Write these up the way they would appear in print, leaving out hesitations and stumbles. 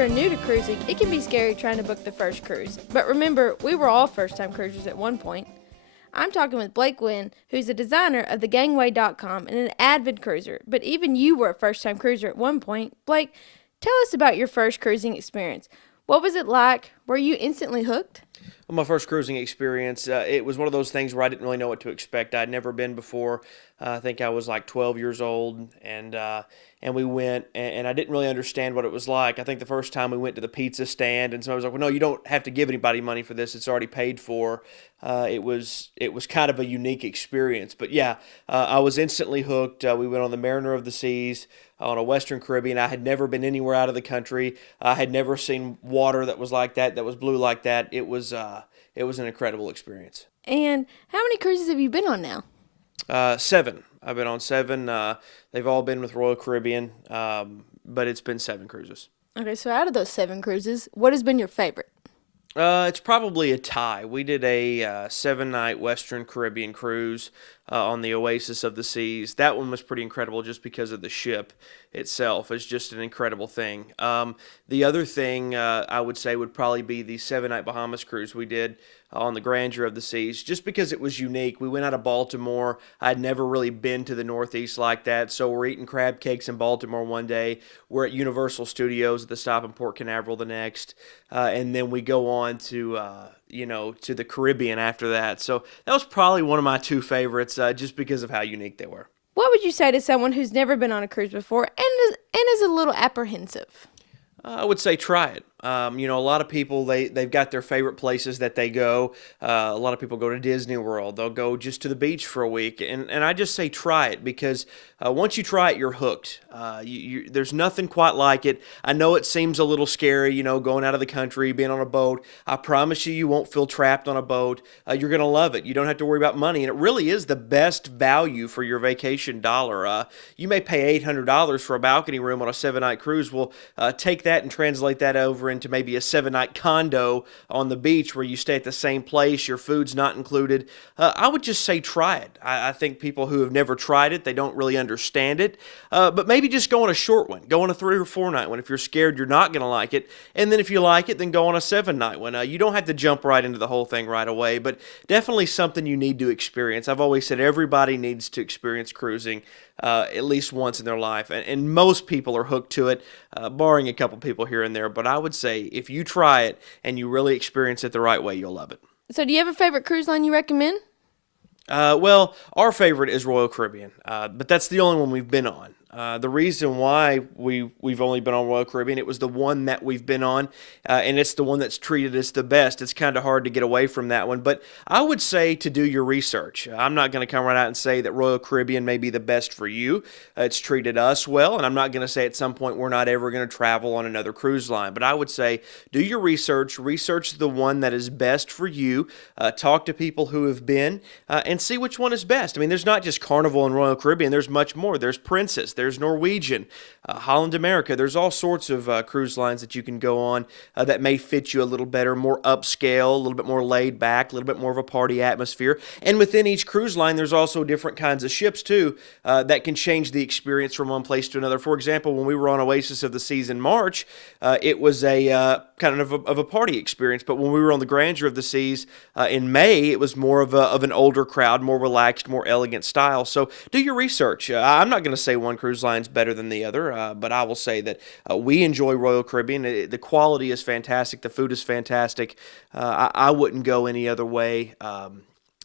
you're new to cruising, it can be scary trying to book the first cruise. But remember, we were all first-time cruisers at one point. I'm talking with Blake Guinn, who's a designer of the Gangway.com and an avid cruiser. But even you were a first-time cruiser at one point. Blake, tell us about your first cruising experience. What was it like? Were you instantly hooked? Well, my first cruising experience, it was one of those things where I didn't really know what to expect. I'd never been before. I think I was like 12 years old, and we went, and I didn't really understand what it was like. I think the first time we went to the pizza stand, and somebody was like, "Well, no, you don't have to give anybody money for this. It's already paid for." It was kind of a unique experience. But yeah, I was instantly hooked. We went on the Mariner of the Seas on a Western Caribbean. I had never been anywhere out of the country. I had never seen water that was like that was blue like that. It was an incredible experience. And how many cruises have you been on now? 7. I've been on 7. They've all been with Royal Caribbean, but it's been 7 cruises. Okay, so out of those 7 cruises, what has been your favorite? It's probably a tie. We did a 7-night Western Caribbean cruise on the Oasis of the Seas. That one was pretty incredible just because of the ship itself. It's just an incredible thing. The other thing I would say would probably be the 7-night Bahamas cruise we did on the Grandeur of the Seas, just because it was unique. We went out of Baltimore. I'd never really been to the Northeast like that, so we're eating crab cakes in Baltimore one day. We're at Universal Studios at the stop in Port Canaveral the next, and then we go on to to the Caribbean after that. So that was probably one of my 2 favorites, just because of how unique they were. What would you say to someone who's never been on a cruise before and is a little apprehensive? I would say try it. A lot of people, they've got their favorite places that they go. A lot of people go to Disney World. They'll go just to the beach for a week. And I just say try it because once you try it, you're hooked. There's nothing quite like it. I know it seems a little scary, going out of the country, being on a boat. I promise you won't feel trapped on a boat. You're going to love it. You don't have to worry about money. And it really is the best value for your vacation dollar. You may pay $800 for a balcony room on a 7-night cruise. Well, take that and translate that over into maybe a 7-night condo on the beach where you stay at the same place, your food's not included. I would just say try it. I think people who have never tried it, they don't really understand it. But maybe just go on a short one. Go on a 3 or 4-night one. If you're scared you're not going to like it. And then if you like it, then go on a 7-night one. You don't have to jump right into the whole thing right away, but definitely something you need to experience. I've always said everybody needs to experience cruising at least once in their life, and most people are hooked to it, barring a couple people here and there. But I would say if you try it and you really experience it the right way, you'll love it. So do you have a favorite cruise line you recommend? Well, our favorite is Royal Caribbean, but that's the only one we've been on. The reason why we've only been on Royal Caribbean, it was the one that we've been on, and it's the one that's treated us the best. It's kind of hard to get away from that one, but I would say to do your research. I'm not going to come right out and say that Royal Caribbean may be the best for you. It's treated us well, and I'm not going to say at some point we're not ever going to travel on another cruise line, but I would say do your research the one that is best for you, talk to people who have been, and see which one is best. I mean, there's not just Carnival and Royal Caribbean, there's much more. There's Princess, there's Norwegian, Holland America. There's all sorts of cruise lines that you can go on that may fit you a little better, more upscale, a little bit more laid back, a little bit more of a party atmosphere. And within each cruise line, there's also different kinds of ships too that can change the experience from one place to another. For example, when we were on Oasis of the Seas in March, it was a kind of a party experience. But when we were on the Grandeur of the Seas in May, it was more of an older crowd, more relaxed, more elegant style. So do your research. I'm not going to say one cruise line's better than the other, but I will say that we enjoy Royal Caribbean. The quality is fantastic. The food is fantastic. I wouldn't go any other way,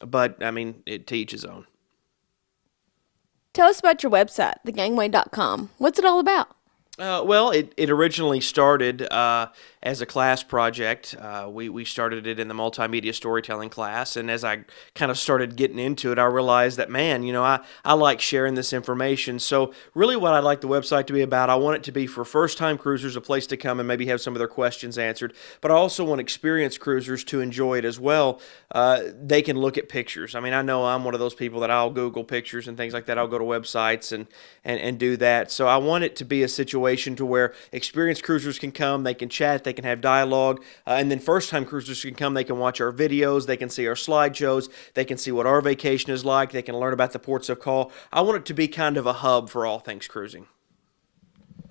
but I mean, to each his own. Tell us about your website, thegangway.com. What's it all about? Well, it originally started as a class project. We started it in the multimedia storytelling class, and as I kind of started getting into it, I realized that, man, I like sharing this information. So really what I'd like the website to be about, I want it to be for first-time cruisers, a place to come and maybe have some of their questions answered, but I also want experienced cruisers to enjoy it as well. They can look at pictures. I mean, I know I'm one of those people that I'll Google pictures and things like that. I'll go to websites and do that. So I want it to be a situation to where experienced cruisers can come, they can chat, they can have dialogue, and then first-time cruisers can come, they can watch our videos, they can see our slideshows, they can see what our vacation is like, they can learn about the ports of call. I want it to be kind of a hub for all things cruising.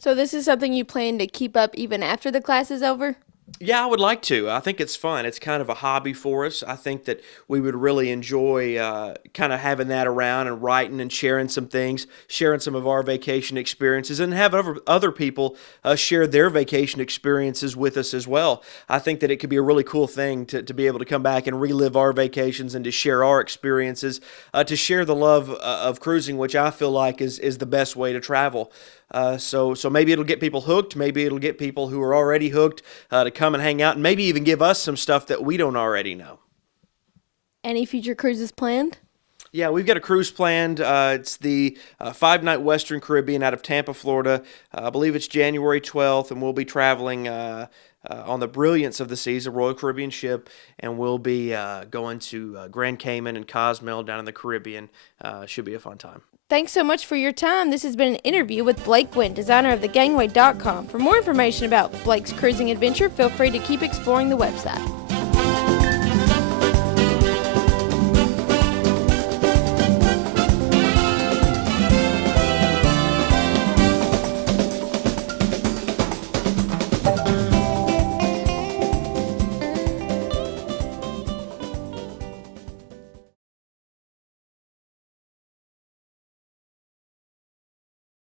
So this is something you plan to keep up even after the class is over? Yeah, I would like to. I think it's fun. It's kind of a hobby for us. I think that we would really enjoy kind of having that around and writing and sharing some things, sharing some of our vacation experiences, and have other people share their vacation experiences with us as well. I think that it could be a really cool thing to be able to come back and relive our vacations and to share our experiences, to share the love of cruising, which I feel like is the best way to travel. So maybe it'll get people hooked. Maybe it'll get people who are already hooked to come and hang out, and maybe even give us some stuff that we don't already know. Any future cruises planned? Yeah, we've got a cruise planned. It's the 5-night Western Caribbean out of Tampa, Florida. I believe it's January 12th, and we'll be traveling on the Brilliance of the Seas, a Royal Caribbean ship, and we'll be going to Grand Cayman and Cozumel down in the Caribbean. Should be a fun time. Thanks so much for your time. This has been an interview with Blake Guinn, designer of the Gangway.com. For more information about Blake's cruising adventure, feel free to keep exploring the website.